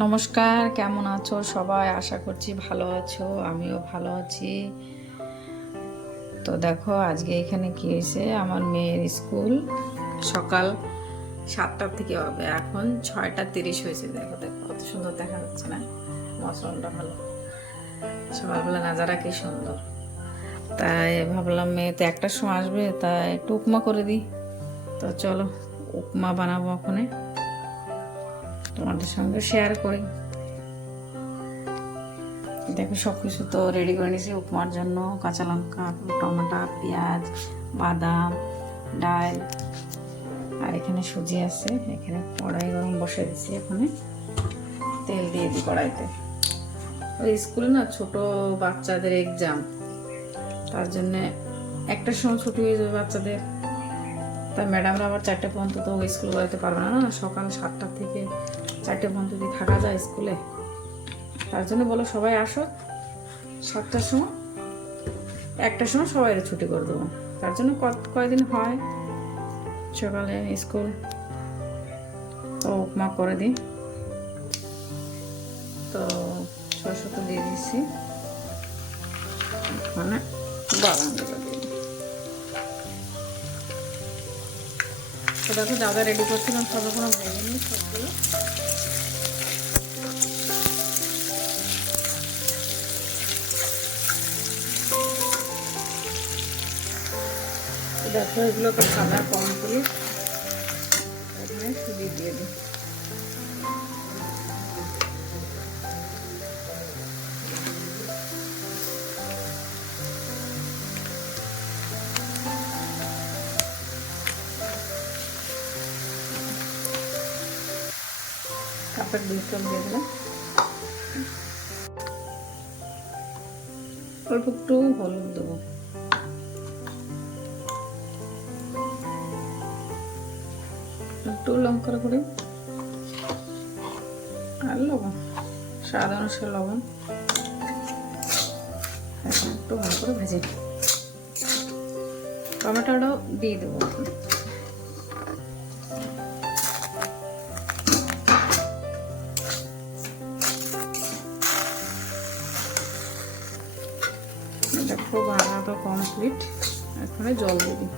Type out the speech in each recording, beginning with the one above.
নমস্কার, কেমন আছো সবাই? আশা করছি ভালো আছো, আমিও ভালো আছি। তো দেখো আজকে এখানে কি হয়েছে, আমার মেয়ের স্কুল সকাল 7টার থেকে হবে, এখন 6টা 30 হয়েছে। দেখো দেখো কত সুন্দর দেখা যাচ্ছে না? মৌসুমটা ভালো, সকালবেলা নাজারা কি সুন্দর। তাই ভাবলাম মেয়ে তো 1টার সময় আসবে, তাই একটু উপমা করে দিই। তো চলো উপমা বানাবো, ওখানে তোমাদের সঙ্গে শেয়ার করি। দেখো সব কিছু তো রেডি করে নিয়েছি উপমার জন্য। কাঁচা লঙ্কা, টমেটো, পেঁয়াজ, বাদাম, ডাল, আর এখানে সুজি আছে। এখানে কড়াই গরম বসে দিচ্ছি, এখানে তেল দিয়ে দিই কড়াইতে। ওই স্কুলে না ছোট বাচ্চাদের এক্সাম, তার জন্যে 1টার সময় ছুটি হয়ে যাবে বাচ্চাদের। তাই ম্যাডামরা আবার 4টে পর্যন্ত তো স্কুল বেরোতে পারবে না, সকাল 7টা থেকে 4টে পর্যন্ত যদি থাকা যায় স্কুলে। তার জন্য বলো সবাই আসো 7টার সময়, 1টার সময় সবাই ছুটি করে দেবো। তার জন্য কয়দিন হয় সকালে স্কুল, তো উপমা করে দিই। তো সরষে তো দিয়ে দিচ্ছি, মানে বাদামগুলো দিয়ে। তো দেখো যা যা রেডি করছিলাম সব কোনো ভেঙে নিই সবগুলো। দেখো এগুলো তো সাদা কমপ্লিট, এখানে সুজি দিয়ে দিই। কাপের 2 কাপ দিয়ে দিলাম, অল্প একটু হলুদ দেবো, একটু লঙ্কার গুঁড়ি আর লবণ, স্বাদ অনুসারে লবণ। একটু ভালো করে ভেজে টমেটোটাও দিয়ে দেবো। দেখো বানানো কমপ্লিট, এখানে জল দিয়ে দিই।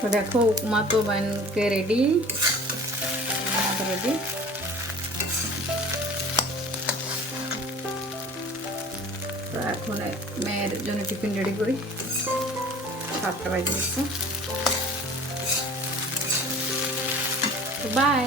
তো দেখো উপমা তো বানকে রেডি, রেডি। তো এখন মেয়ের জন্য টিফিন রেডি করি, 7টা বাজে। বাই।